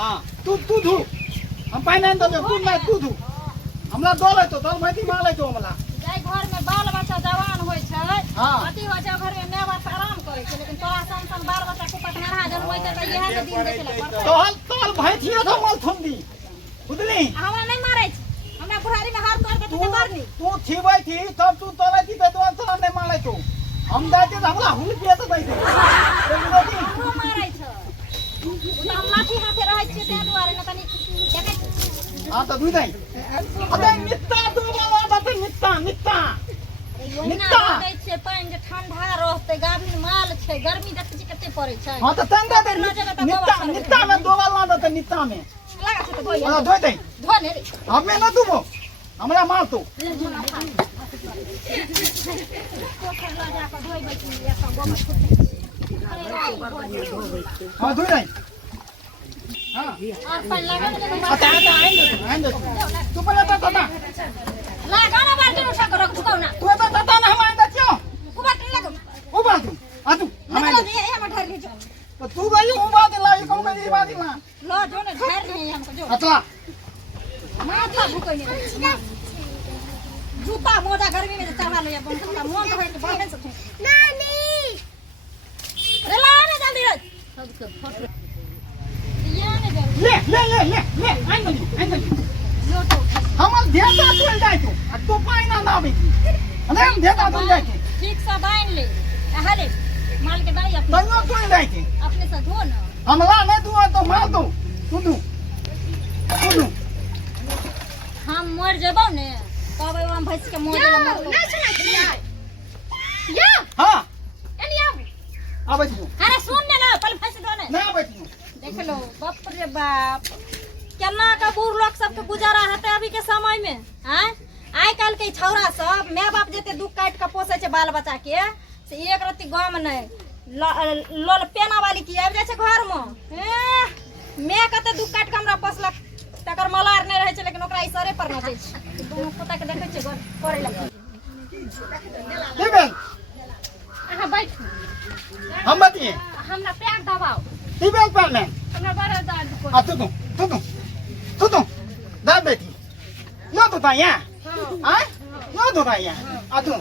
हां तू धू हम पानी नहीं दो तू धू हमरा डोले तो तल माटी माले तो हमरा जाय घर में बाल बच्चा जवान होय छै हां अति हो जा घर में माय बाप आराम करे छै लेकिन तोरा सन बाल बच्चा को पटनारा जन्म होय छै त इहे के दिन देखे ले तल भैथियो तो मल थुंदी बुझली हमरा नहीं मारै छै हमरा बुढ़ारी में हार तोड़ के तू मारनी तू थीबै थी तब तू तोले थी तो तो नहीं माले तो हम दाते हमरा हुल पे तो दई दे तू मारै छै हम लाठी हाथे रहै छै ते दुआरे न तनी देखे हां तो दुई दई अबे नित्ता तू बाबा बात नित्ता नित्ता दै छै पानी जे ठंडा रहते गाभिन माल छै गर्मी देखै छी कते पड़ै छै हां तो तंदा दे नित्ता में दो बार ला दे नित्ता में लगा छै तो धोई हां धोई दे धो ने रे हमें ना दूबो हमरा मार तो हां धोई दे हां और पानी लगा दे आता आइन दे तू पहले तो तता लगा ना बाल्टी में शक रख चुकाऊ ना तू तो तता ना हम आइन दे क्यों ऊपर लगा ऊपर तू आ तू हम आइन दे ये मठर ले जो तो तू गई ऊपर दे ला कहूं मैं ये बात ना लो जो ने घर नहीं हमको जो अतला माथा भूको नहीं जूता मोजा गर्मी में चढ़ा ले अपन का मोन तो है बैठे सब नानी रे ला ना जल्दी रे सबके फट ये ने जल्दी ले आइन दे लो तो हमर देता तू जाय तू पाई ना आवे अरे हम देता तू जाय ठीक से बांध ले हले माल के डाई अपने तन्नो तू जाय अपने से धो ना हमला नहीं तू तो मार दो तू हम मर जबो ने कहबे हम भैंस के मोर देला मर नहीं सुनाई दिया या हां एनी आव आवे तू अरे सुन ने ना पहले भैंस दो ने ना आवे तू देख लो बाप रे बाप केना का बूढ़ लोग सबके गुजारा हेते अभी के समय में हैं आइ काल के छौरा सब माय बाप जते दुख काट के पोसे छै बाल बच्चा के से एक रत्ती गांव में नहीं लोल पेना वाली की आबि जाय छै घर में मैं कते दुख काट के हमरा पोसलक तकर मलार नहीं रहे छै लेकिन ओकरा इसरे पर नचै छै दोनों पोता के देखै छै घर करे लगे ठीक है अहाँ बैठ हम बतिए हमरा पैर दबाओ टीबल पर में हमरा बड़ा दर्द को आ तू दाद बेटी यो तो ता या हां यो तो ता या आ तू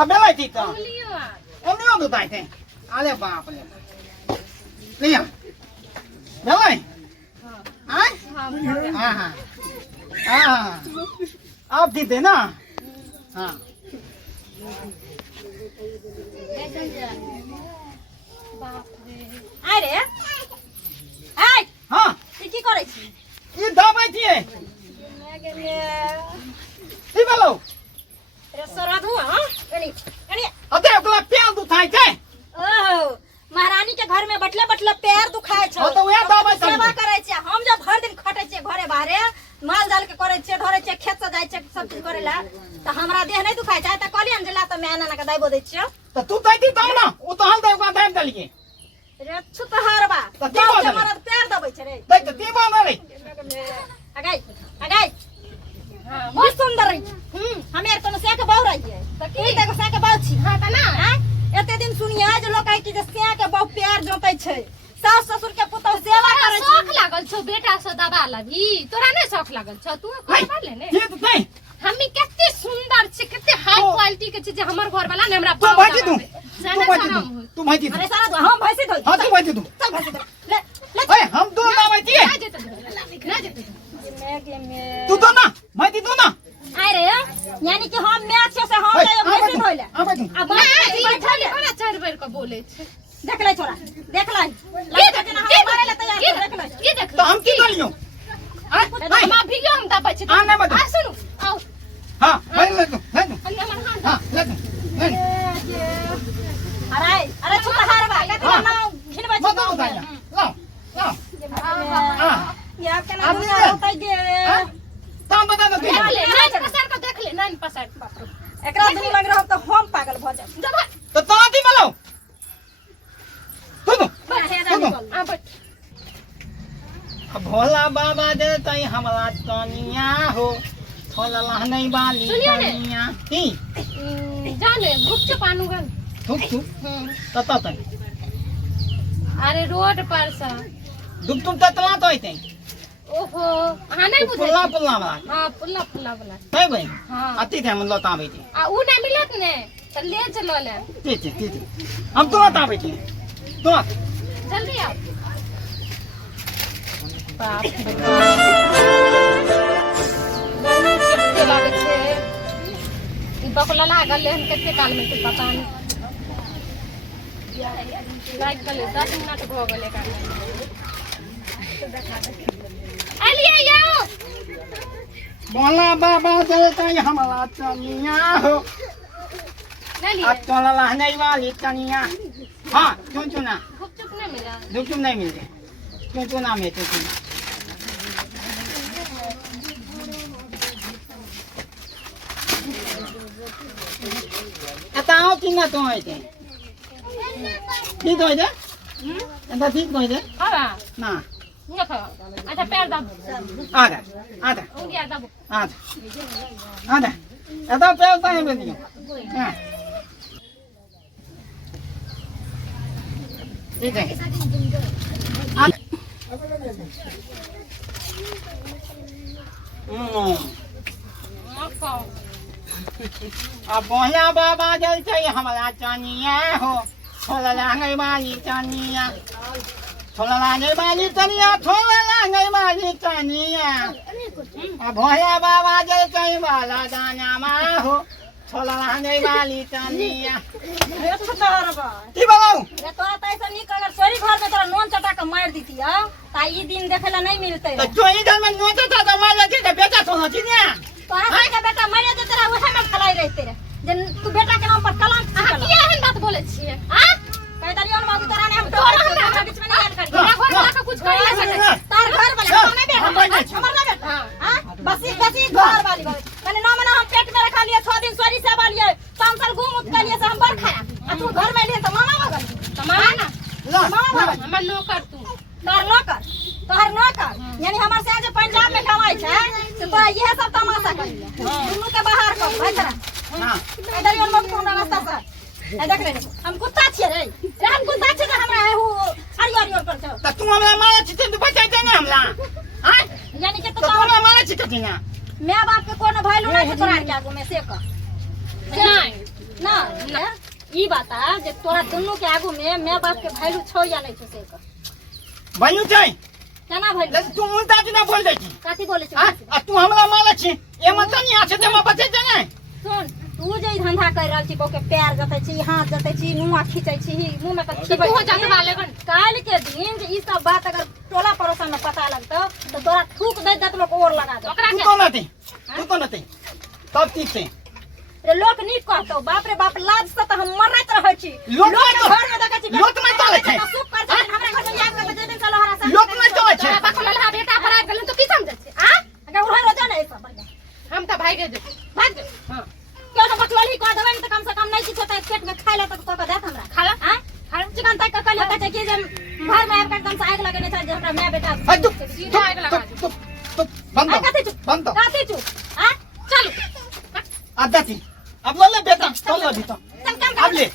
आ बेला थी तो ओनियो तो ताई थे अरे बाप रे लिया बेला हां हां आप दी थे ना हां आइ रे आइ हां ई की करै छी ई दबाई थिए ई बेलो रे सरद हुआ हां एनी अते ओकरा पैर दुखाई थे ओहो महारानी के घर में बैठले पैर दुखाय छै तो वह दबाई सेवा करे छै हम जब भर दिन खटै छियै घरे बाहरे माल जाल के करे छियै धरे छियै खेत से जाय छियै सब चीज करे ला त हमरा देह नहीं दुखाय छै त कहलियन जेला त मैं नाना के दाइबो दै छियै तो तू दैती तब ना ओ तो हम दे ओकरा दाम दलिए रे छुतहरबा तो की गाँव बात के है? मरद पैर दबै छै रे दै तो ती बना रे अगाई बहुत सुंदर है हमे आर कोनो से के बाऊ रहिए त की देखो से के बाऊ छी हां त ना एते दिन सुनिया जे लोग कहै कि जे से के बाऊ पैर जोतै छै सास ससुर के पुतौ सेवा करे छै शौक लागल छौ बेटा से दबा लभी तोरा नहीं शौक लागल छौ तू कर ले ने ये तो नहीं हमी केते सुंदर छै केते हाई क्वालिटी के छै जे हमर घर वाला ने हमरा तू भाजी तू तू भाजी अरे सारा हम भैंसी धोई हां तू भाजी तू चल भैंसी धो ले ए हम दो ना भाजी ना जेते तू तो ना भाजी तू ना आइ रे यानी कि हम मैच से हम जायो भैंसी धोइले आ भाजी अब बैठल बड़ा चार बेर के बोले छै देख ले छोरा देख ले लड़का जना हम मारे ले तैयार देख ले ये देख तो हम की करियो हम भियो हम दबा छै आ ना मत आ सुनु आओ हां ले तू अरे हमर हां हां ले तू अरे छुतहरबा कते ना घिनबा मत उठाया ला या केना दुनिया होतै गे ताम बता दे नहीं पसार के देख ले नहीं पसार बाप रे एकरा दुनी लग रहो तो हम पागल भ जाब दबा तो ताती मलो तू आ बैठ भोला बाबा दे तई हमरा तनिया हो थोला लहनई वाली सुनियो ने। तनिया की जाने गुपचुप आनु गन थुक थुक तता तई अरे रोड पर से दुम तुम ततला तो आते ओहो अहाँ नहीं बुझे पुल्ला पुल्ला वाला हां पुल्ला पुल्ला वाला सही भाई हां अति थे हम लोता बैठे आ उ नहीं मिलत ने तो ले चलो ले ठीक हम तो लोता बैठे तो जल्दी आओ बाप रे कितने लागे छे ई बकला लागल ले हम कते काल में पता नहीं लाइक कर ले 10 मिनट हो गेले का अलिए आओ बोला बाबा जलता हमारा चनिया हो ले लिए अतला लहने वाली चनिया हां क्यों ना गुपचुप नहीं मिला दुम नहीं मिलते क्यों ना में तो बताओ कि ना तो आते ठीक हो दे ऐसा ठीक हो दे खावा ना नहीं खावा अच्छा पैर दब आधा उंगली दब आधा ऐसा पैसा है बेटी हां ठीक है अब बोला बाबा जल चाहिए हमारा चानिया हो थोड़ा लांगे वाली चानिया थोड़ा लांगे वाली चानिया थोड़ा लांगे वाली चानिया अब बोला बाबा जल चाहिए वाला दाना मा हो थोड़ा लांगे वाली चानिया की बोलाऊं रे तोरा त ऐसा नहीं कर सोरी घर में तोरा नोन चटा के मार दीती है ता ई दिन देखेला नहीं मिलते तो जो इधर में नोचा था तो मार के बेटा सोना चिनिया तोरा के बेटा मरे जे तेरा उहे में खलाई रहते रे जे तू बेटा के नाम पर कलंक अहाँ किया एहन बात बोले छिए हां कह दरियन बाबू तोरा ने हम तोरा बीच में नहीं याद करिए मेरा घर वाला का कुछ कर नहीं सकते तार घर वाला हम नहीं बेटा हमर ना बेटा हां बस घर वाली बात मैंने ना मना हम पेट में रखा लिए 6 दिन सोरी से बालिए 5 साल घूम उत के लिए से हम बर खाया आ तू घर में लिए तो मामा भगल तो मामा ना मामा भगल हमर नौकर तू तोहर नौकर तोहर नौकर यानी हमर से जे पंजाब में कमाई छै से तोरा इहे सब तमाशा करिए दुनू के बाहर कर भाई तोरा हां इधर यो लोग कोन रास्ता से ए देख रे हम कुत्ता छिए रे हम कुत्ता छिए त हमरा हु अरियर कर छ तो तू हमरा मारा छिते तू बचाई दे ना हमला हां यानी कि तो हमरा मारा छिते ना मैं बाप के कोनो वैल्यू नहीं छै तोरा के आगू में से का नहीं ना ई बात है जे तोरा दुनू के आगू में मैं बाप के वैल्यू छौ या नहीं छै से का बनू जाई केना वैल्यू लेकिन तू उल्टा बिना बोल दे की काती बोले छै हां आ तू हमरा मारा छी ए मत नहीं आछे ते म बचे जे नहीं सुन तू जे धंधा कर रहल छी के पैर जते छी हाथ जते छी मुंह खींचे छी मुंह में तू हो जात वाले बन काल के दिन जे ई सब बात अगर टोला पड़ोसन में पता लगतो तो तोरा थूक दे देत लोग और लगा दे ओकरा तू के तो न थे तब ठीक से रे लोग नी कहतो बाप रे बाप लाज से तो हम मरत रहै छी लोक के घर में देखै छी लोक में चले छै सुख कर छै हमरा घर में याद में जेदिन चलो हरा से लोक में चले छै बकला ला बेटा पर आ गेल तो की समझे छी आ अगर उहे रोजा नहीं सब हम तो भाग दे भाग दे हां क्यों तो बकलोली कह देबे त कम से कम नहीं किछ त पेट में खाइ ले त तो देत हमरा खाला हां खाला चिकन तक कल होता छै कि जे घर में आब एकदम से आग लगने छै जे हमरा मैं बेटा सीधा आग लगा दे तो बंद बंद काती चुप हां चलो आदा थी अब ले बेटा चल अभी तो अब ले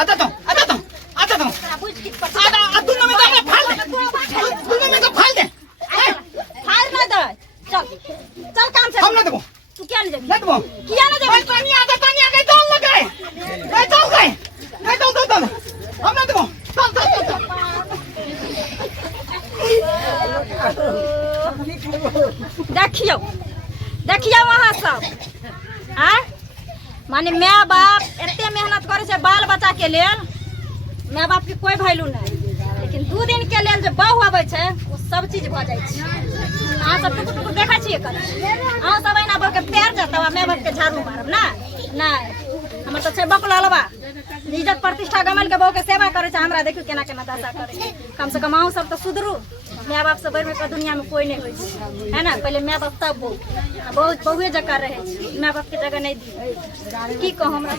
आदा तो बुझ किस पर आदा दोनों में तो फाड़ दे दोनों में तो फाड़ दे फाड़ ना दे चल काम से हम ना देबो तू क्या नहीं ना देबो देबो किया ना देबो पानी आ गई तो लगाए नहीं तो हम ना देबो देखियो वहाँ सब आ माने माय बाप एते मेहनत करे छै बाल बच्चा के लेल माय बाप के कोई वैल्यू नहीं लेकिन 2 दिन के लेल जे बहू आबै छै वो सब चीज भ जाय छै अहाँ सब टुकुर देखै छियै कर अहाँ सब एना बक पैर जतवा माय बाप के झाड़ू मारब ना नहीं हमर तो छै बकललवा इज्जत प्रतिष्ठा गमल के बहू के सेवा करे छै हमरा देखियो केना केना दशा करे कम से कम अहूँ सब तो सुधरू माय बाप से बढ़ में दुनिया में कोई नहीं होय छै है ना पहले माय बाप तब बहुत बहुए जगह रहे छै माय बाप के जगह नहीं दी की कहूँ हमरा